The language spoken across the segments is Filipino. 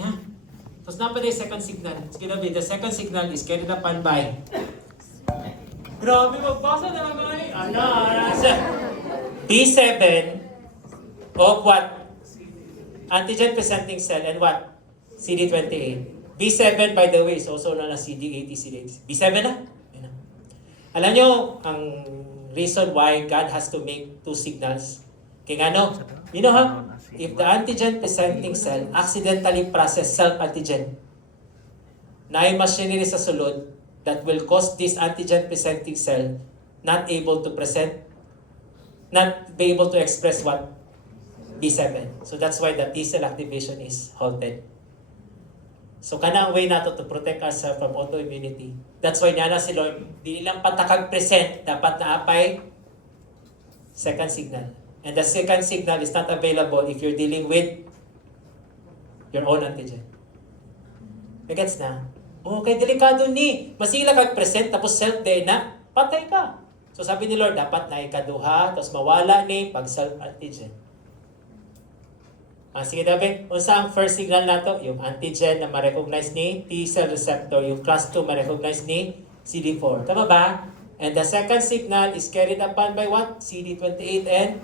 Ha? Tapos napaday second signal. It's gonna be the second signal is carried upon by. Grabe, magbasa na lang ay. B7 of what? Antigen presenting cell and what? CD28. B7, by the way, is also known as CD80, CD80. B7 na? Yan na. Alam nyo, ang reason why God has to make two signals. Kaya ano? You know ha? If the antigen presenting cell accidentally process self-antigen, na ay machinery sa sulod that will cause this antigen presenting cell not able to present, not be able to express what? B7. So that's why the T-cell activation is halted. So kana ang way nato to protect ourselves from autoimmunity. That's why nana si Lord, di nilang patakag present, dapat na apay second signal. And the second signal is not available if you're dealing with your own antigen. Nagets na? Okay, delikado ni. Masila kag present tapos self-day na, patay ka. So sabi ni Lord, dapat na ikaduha, tapos mawala ni pag self-antigen. Sige David, unsa ang first signal nato? Yung antigen na ma-recognize ni T-cell receptor, yung class 2 ma-recognize ni CD4. Tama ba? And the second signal is carried upon by what? CD28 and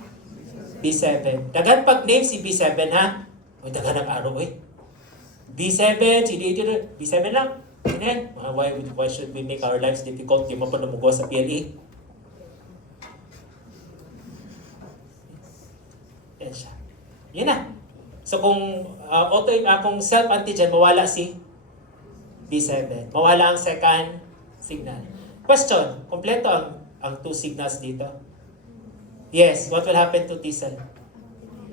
B7. Dagan pag name si B7 ha? O dagan ang araw eh. B7, CD8, B7 lang. And then, why should we make our lives difficult? Di mo pa namugwa sa PLE. Yan siya. Yan na. So kung kung self-antigen, mawala si B7. Mawala ang second signal. Question, kompleto ang two signals dito. Yes, what will happen to T-cell?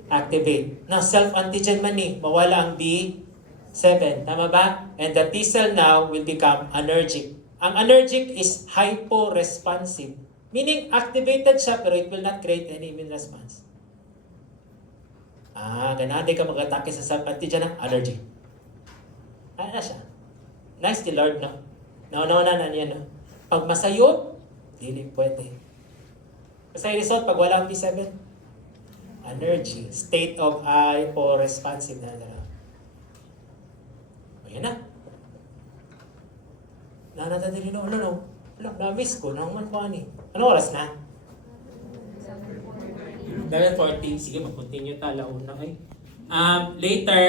Activate. Now, self-antigen man ni, mawala ang B7. Tama ba? And the T-cell now will become anergic. Ang anergic is hyporesponsive. Meaning, activated siya pero it will not create any immune response. Ganahan di ka mag-atake sa self-antigen ng allergy. Ano na siya? Nice the Lord, no? Nauna na niya, no? Pag masayod, hindi pwede. Kasi result, pag wala ang B7, energy, state of hyporesponsive na. Ayan na. Nanatadili no. Na-miss ko. Naman po ani. Ano oras na? 11:40. Sige, mag-continue tala una. Later,